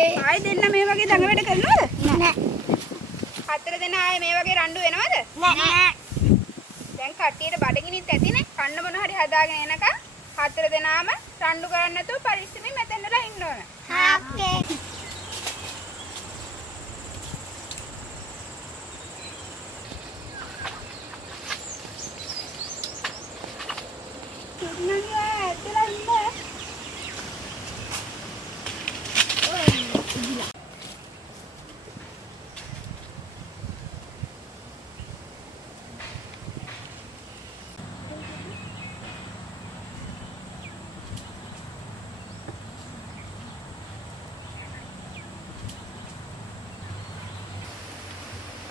ආයෙ දෙන්න මේ වගේ දඟ වැඩ කරනවද? නෑ. හතර දෙනා ආයෙ මේ වගේ රණ්ඩු වෙනවද? නෑ. දැන් කට්ටියට බඩගිනිත් ඇතිනේ. කන්න මොන හරි හදාගෙන එනකම් හතර දෙනාම රණ්ඩු කරන්නේ නැතුව පරිස්සමෙන් මෙතනලා ඉන්න ඕන. හා ඔක්කේ.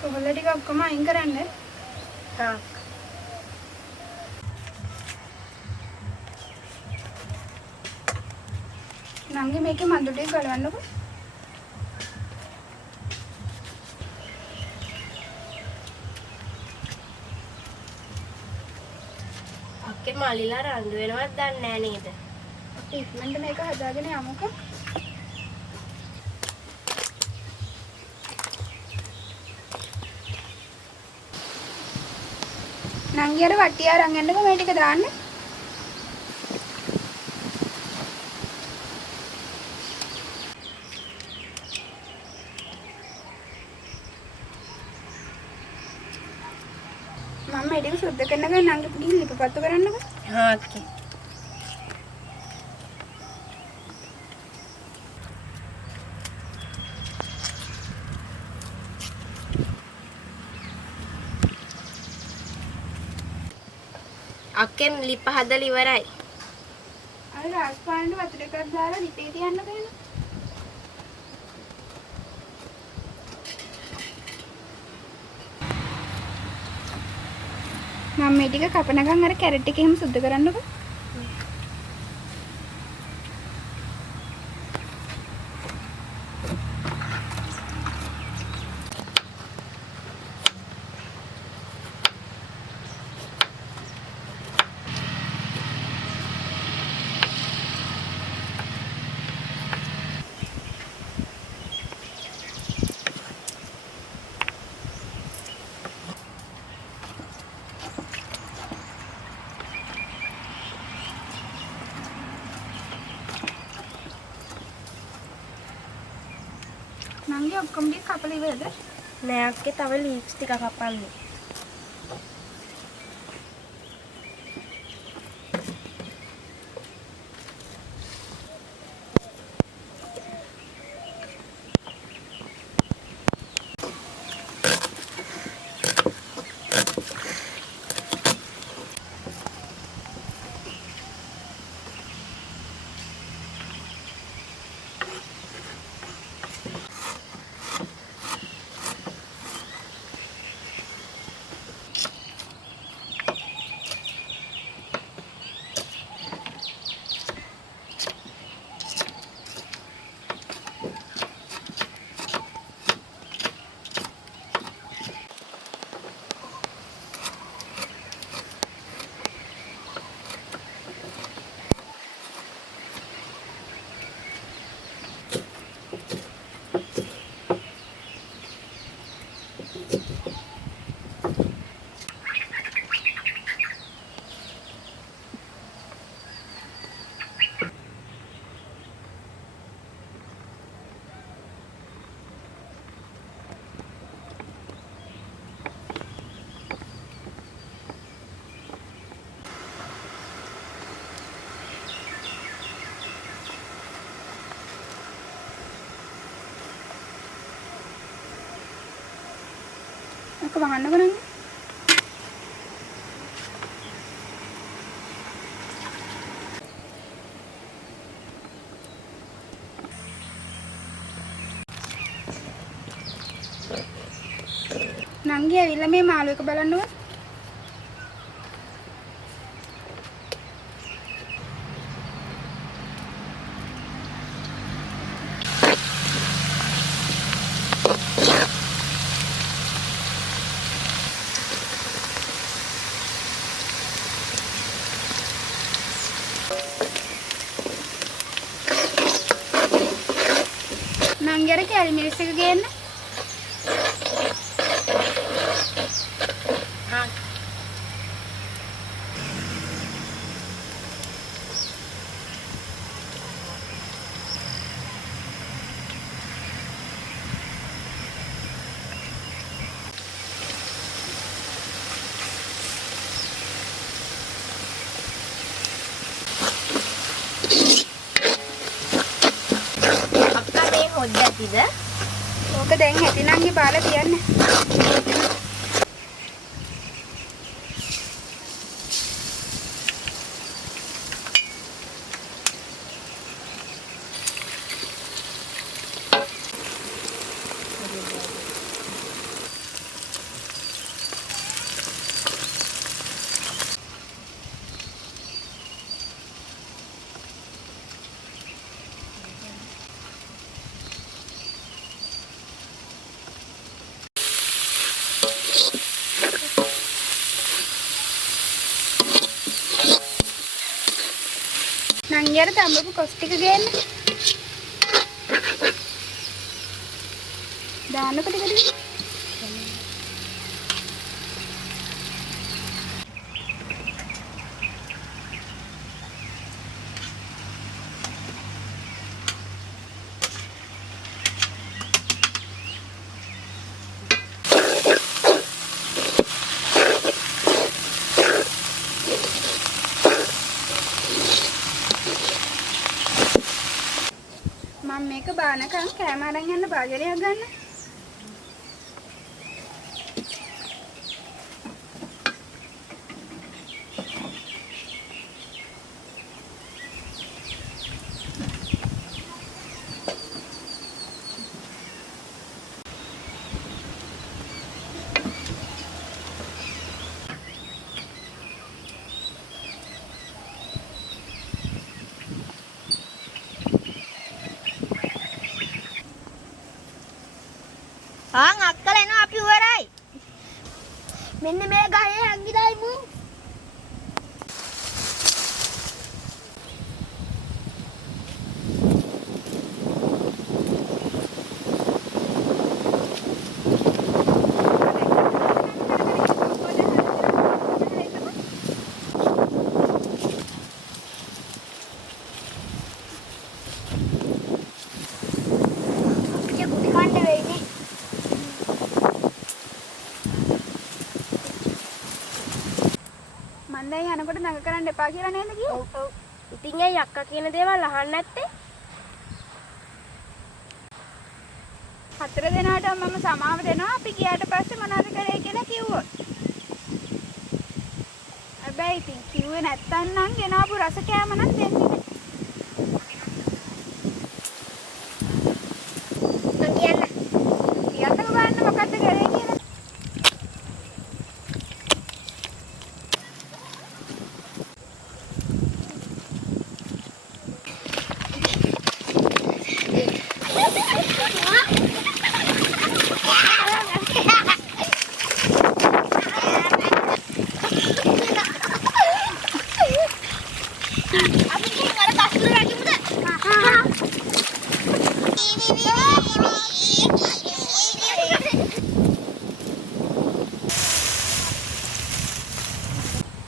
කොහොල්ල ටික ඔක්කොම අයින් කරන්න. හා. නංගි මේකේ මඳු ටික ගලවන්නකෝ. ඔක්කේ මල්ලිලා රණ්ඩු වෙනවත් දන්නේ නැහැ නේද? අපි ඉක්මනට මේක හදාගෙන යමුකෝ. නංගි අර වට්ටිය අරන් යන්නකෝ මේ ටික දාන්න. මම මේ ටික සුද්ධ කරනකම් නංගි ගිහින් ලිපපත්තු කරන්නකෝ. හා ඔක්කේ. අක්කෙන් ලිප හදලා ඉවරයි. අර රාස්පාන්ට වතුර එකක් දාලා ලිපේ තියන්න බෑන. මම මේ ටික කපනකම් අර කැරට් එක එහෙම සුද්ධ කරන්නකෝ. නංගි ඔක්කොම ටික කපලා ඉවරද? නෑ අක්කේ තව ලීව්ස් ටික කපන්න. අක වහන්නකෝ නංගි. නංගි ඇවිල්ලා මේ මාළු එක බලන්නකෝ. නංගියර කැලි මිරිස් එක ගේන්න. ආ අක්කා මේ හොද්ද ඇතිද? ඕක දැන් හැටි නංගි බාලා තියන්න. නංගියර තඹපු කොස් ටික ගේන්න. දාන්නකො ටික ටික. මම මේක බානකම් කෑම අරන් යන්න භාජනයක් ගන්න. ආන් අක්කලා එනවා අපි ඉවරයි. මෙන්න මේ ගහේ හංගිලායිමු. මන් දැන් යනකොට දඟ කරන්න එපා කියලා නේද කිව්වේ? ඔව් ඔව්. ඉතින් ඇයි අක්කා කියන දේවල් අහන්න නැත්තේ? හතර දෙනාටම මම සමාව දෙනවා අපි ගියාට පස්සේ මොනවද කරේ කියලා කිව්වොත්. හැබැයි ඉතින් කිව්වේ නැත්තම් නම් ගෙනාවු රස කෑම නම් දෙන්නේ නැහැ. මං කියන්න. කියන්නකෝ ගන්න මොකද්ද කරේ කියලා.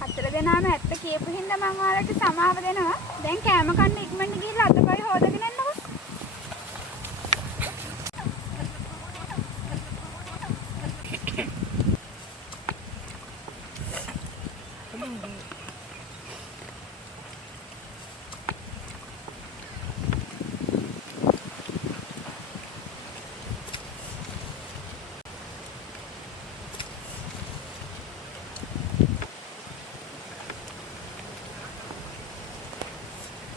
හතර දෙනාම ඇත්ත කියපු හින්දා මම ඔයාලට සමාව දෙනවා. දැන් කෑම කන්න ඉක්මනට ගිහිල්ලා අතපය හොදගෙන එන්නකෝ.